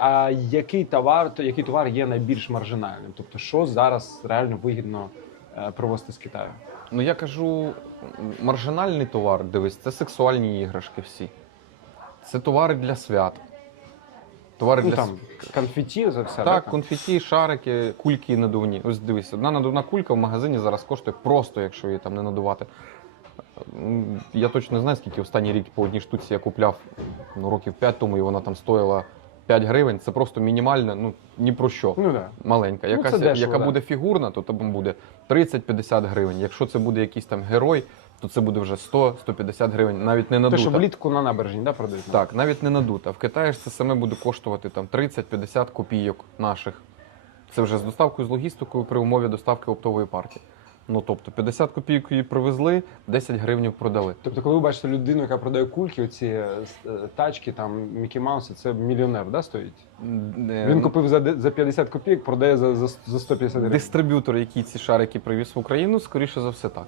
а який товар, то який товар є найбільш маржинальним? Тобто, що зараз реально вигідно е, привозити з Китаю? Ну я кажу, маржинальний товар, дивись, це сексуальні іграшки всі. Це товари для свят. Товари Ну для там конфеті за все. Так, конфеті, шарики, кульки надувні. Ось дивись, одна надувна кулька в магазині зараз коштує просто, якщо її там не надувати. Я точно не знаю, скільки останній рік по одній штуці я купляв ну, років 5 тому, і вона там стоїла 5 гривень. Це просто мінімальна, ну ні про що. Ну да. Маленька. Ну, Якась, це дешево, яка да. буде фігурна, то там буде 30-50 гривень. Якщо це буде якийсь там герой, то це буде вже 100-150 гривень, навіть не Те, надута. що влітку на набережні, да, продають? Так, навіть не надута. В Китаї ж це саме буде коштувати там 30-50 копійок наших. Це вже з доставкою з логістикою при умові доставки оптової партії. Ну тобто 50 копійок її привезли, 10 гривень продали. Тобто, коли ви бачите людину, яка продає кульки, оці е, е, тачки, там Мікі Мауси, це мільйонер, да, стоїть? Е, Він купив за, де- за 50 копійок, продає за, за, за 150 гривень. Дистриб'ютор, який ці шарики привіз в Україну, скоріше за все так.